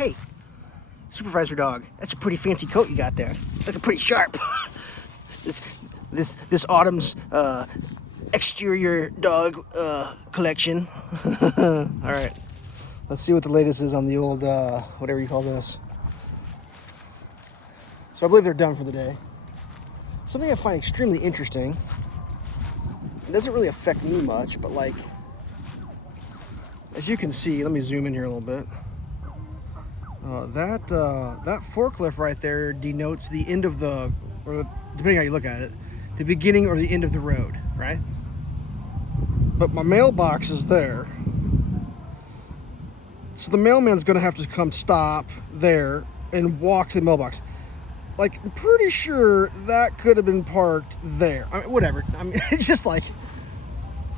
Hey, supervisor dog, that's a pretty fancy coat you got there. Looking pretty sharp. this autumn's exterior dog collection. All right, let's see what the latest is on the old whatever you call this. So I believe they're done for the day. Something I find extremely interesting. It doesn't really affect me much, but like, as you can see, let me zoom in here a little bit. That forklift right there denotes the end of the, or depending how you look at it, the beginning or the end of the road, right? But my mailbox is there. So the mailman's gonna have to come stop there and walk to the mailbox. Like, I'm pretty sure that could have been parked there. I mean, whatever. I mean, it's just like,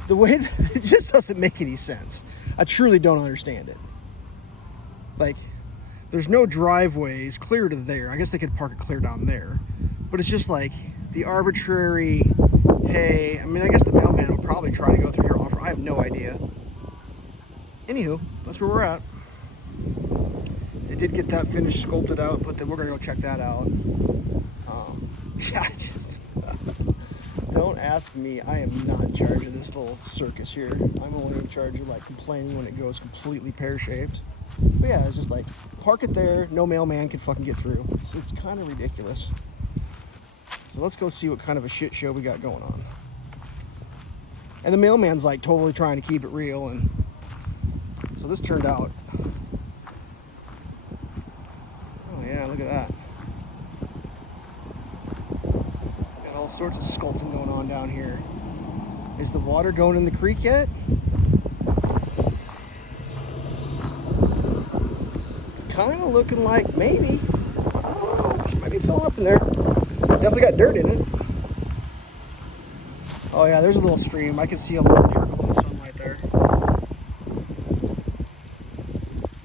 the way that, it just doesn't make any sense. I truly don't understand it. Like, there's no driveways clear to there. I guess they could park it clear down there. But it's just like the arbitrary, hey, I mean, I guess the mailman will probably try to go through here offer. I have no idea. Anywho, that's where we're at. They did get that finished, sculpted out, and we're gonna go check that out. Yeah, don't ask me. I am not in charge of this little circus here. I'm only in charge of like complaining when it goes completely pear-shaped. But yeah, it's just like, park it there, no mailman can fucking get through. It's kind of ridiculous. So let's go see what kind of a shit show we got going on. And the mailman's like totally trying to keep it real, and so this turned out. Oh yeah, look at that. Got all sorts of sculpting going on down here. Is the water going in the creek yet? Kind of looking like maybe. I don't know. She might be filling up in there. Definitely got dirt in it. Oh yeah, there's a little stream. I can see a little trickle of sunlight there.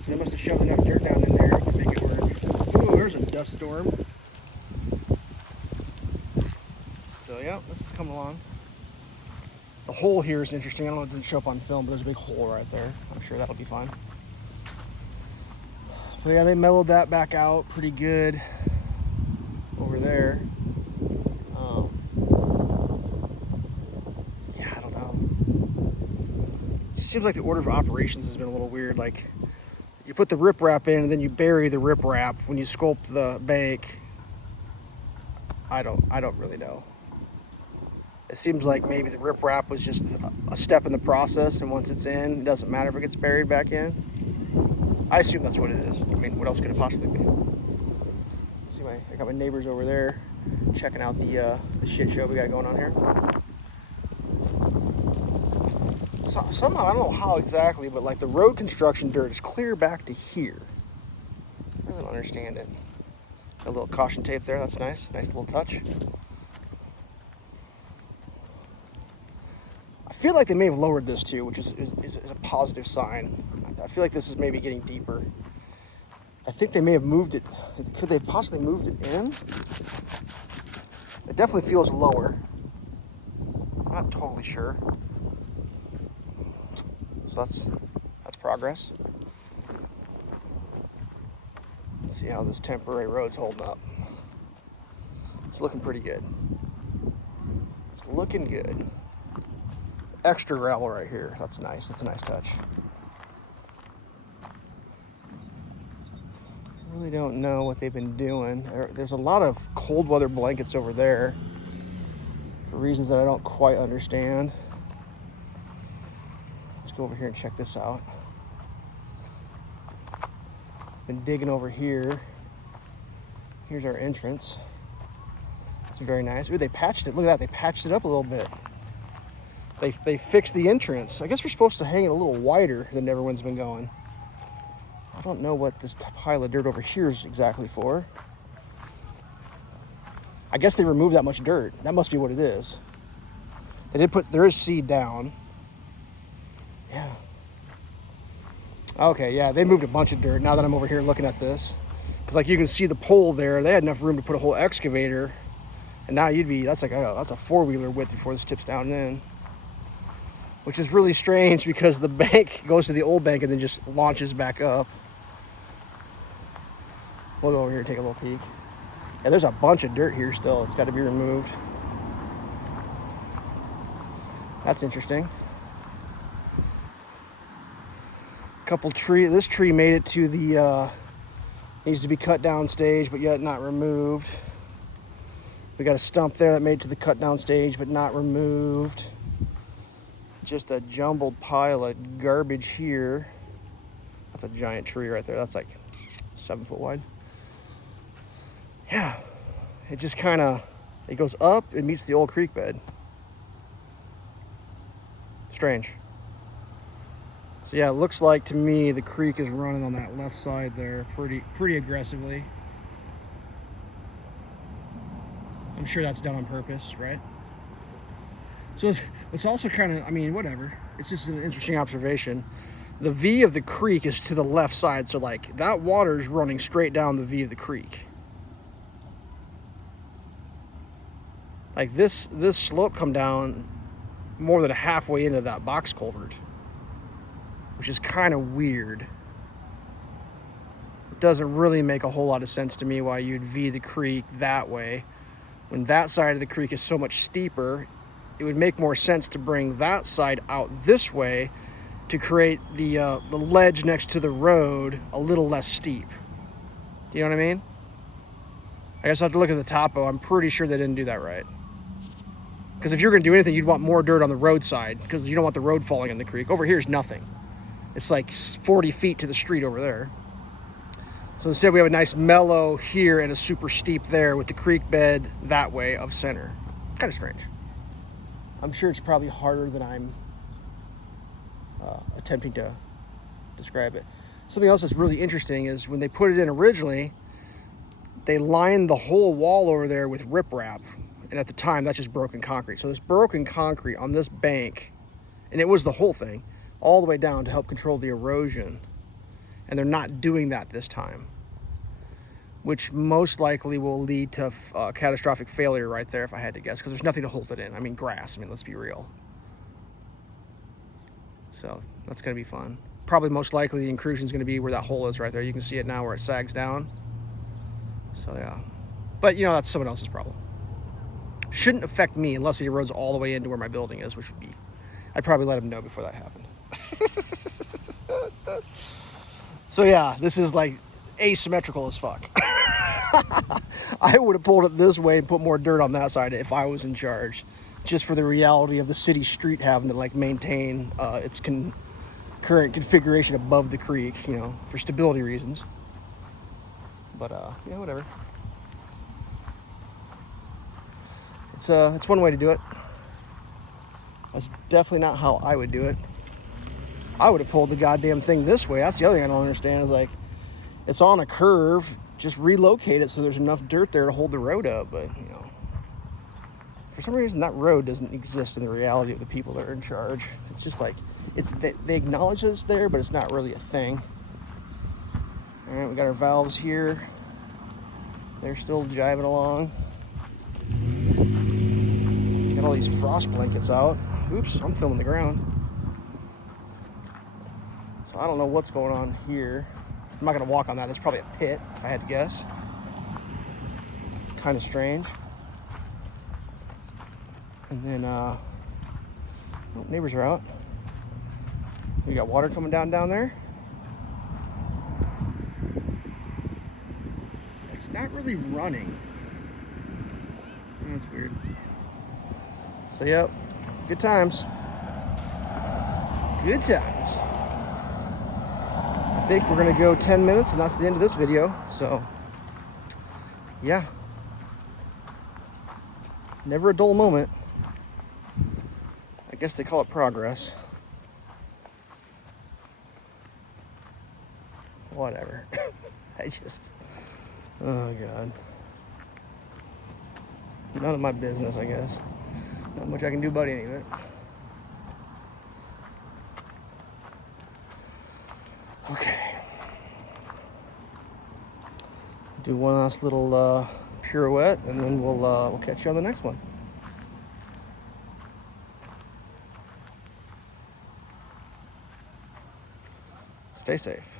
So they must have shoved enough dirt down in there to make it work. Ooh, there's a dust storm. So yeah, this is coming along. The hole here is interesting. I don't know if it didn't show up on film, but there's a big hole right there. I'm sure that'll be fine. So yeah, they mellowed that back out pretty good over there. Yeah, I don't know. It just seems like the order of operations has been a little weird. Like, you put the riprap in and then you bury the riprap when you sculpt the bank. I don't really know. It seems like maybe the riprap was just a step in the process, and once it's in, it doesn't matter if it gets buried back in. I assume that's what it is. I mean, what else could it possibly be? See, I got my neighbors over there checking out the shit show we got going on here. So, somehow, I don't know how exactly, but like the road construction dirt is clear back to here. I really don't understand it. Got a little caution tape there. That's nice. Nice little touch. I feel like they may have lowered this too, which is a positive sign. I feel like this is maybe getting deeper. I think they may have moved it. Could they have possibly moved it in? It definitely feels lower. I'm not totally sure. So that's progress. Let's see how this temporary road's holding up. It's looking pretty good. It's looking good. Extra gravel right here. That's nice. That's a nice touch. I really don't know what they've been doing. There's a lot of cold weather blankets over there for reasons that I don't quite understand. Let's go over here and check this out. Been digging over here. Here's our entrance. It's very nice. Ooh, they patched it. Look at that. They patched it up a little bit. They fixed the entrance. I guess we're supposed to hang it a little wider than everyone's been going. I don't know what this pile of dirt over here is exactly for. I guess they removed that much dirt. That must be what it is. They did there is seed down. Yeah. Okay, yeah, they moved a bunch of dirt now that I'm over here looking at this. Because like you can see the pole there, they had enough room to put a whole excavator. And now that's a four-wheeler width before this tips down in. Which is really strange because the bank goes to the old bank and then just launches back up. We'll go over here and take a little peek. Yeah, there's a bunch of dirt here still. It's got to be removed. That's interesting. Couple tree. This tree made it to the needs to be cut down stage, but yet not removed. We got a stump there that made it to the cut down stage, but not removed. Just a jumbled pile of garbage here. That's a giant tree right there. That's like 7 foot wide. Yeah, it just kind of, it goes up, it meets the old creek bed. Strange. So yeah, it looks like to me the creek is running on that left side there pretty aggressively. I'm sure that's done on purpose, right? So it's also kind of, I mean, whatever. It's just an interesting observation. The V of the creek is to the left side, so like that water is running straight down the V of the creek. Like this slope come down more than halfway into that box culvert, which is kind of weird. It doesn't really make a whole lot of sense to me why you'd V the creek that way. When that side of the creek is so much steeper, it would make more sense to bring that side out this way to create the ledge next to the road a little less steep. Do you know what I mean? I guess I'll have to look at the topo. I'm pretty sure they didn't do that right. Because if you're going to do anything, you'd want more dirt on the roadside because you don't want the road falling in the creek. Over here is nothing. It's like 40 feet to the street over there. So instead we have a nice mellow here and a super steep there with the creek bed that way of center. Kind of strange. I'm sure it's probably harder than I'm attempting to describe it. Something else that's really interesting is when they put it in originally, they lined the whole wall over there with riprap. And at the time, that's just broken concrete. So this broken concrete on this bank, and it was the whole thing, all the way down to help control the erosion. And they're not doing that this time, which most likely will lead to catastrophic failure right there, if I had to guess, because there's nothing to hold it in. I mean, grass. I mean, let's be real. So that's going to be fun. Probably most likely the inclusion is going to be where that hole is right there. You can see it now where it sags down. So yeah. But, you know, that's someone else's problem. Shouldn't affect me unless it erodes all the way into where my building is, which would be, I'd probably let them know before that happened. So yeah, this is like asymmetrical as fuck. I would have pulled it this way and put more dirt on that side if I was in charge, just for the reality of the city street having to like maintain its current configuration above the creek, you know, for stability reasons. But yeah, whatever. It's one way to do it. That's definitely not how I would do it. I would have pulled the goddamn thing this way. That's the other thing I don't understand is like, it's on a curve, just relocate it so there's enough dirt there to hold the road up. But, you know, for some reason that road doesn't exist in the reality of the people that are in charge. It's just like, they acknowledge that it's there, but it's not really a thing. All right, we got our valves here. They're still jiving along. Got all these frost blankets out. Oops, I'm filming the ground. So I don't know what's going on here. I'm not gonna walk on that. That's probably a pit, if I had to guess. Kind of strange. And then, oh, neighbors are out. We got water coming down there. It's not really running. That's weird. So, yep, good times. Good times. I think we're gonna go 10 minutes and that's the end of this video. So, yeah. Never a dull moment. I guess they call it progress. Whatever. Oh God. None of my business, I guess. Not much I can do about any of it. Okay. Do one last little pirouette, and then we'll catch you on the next one. Stay safe.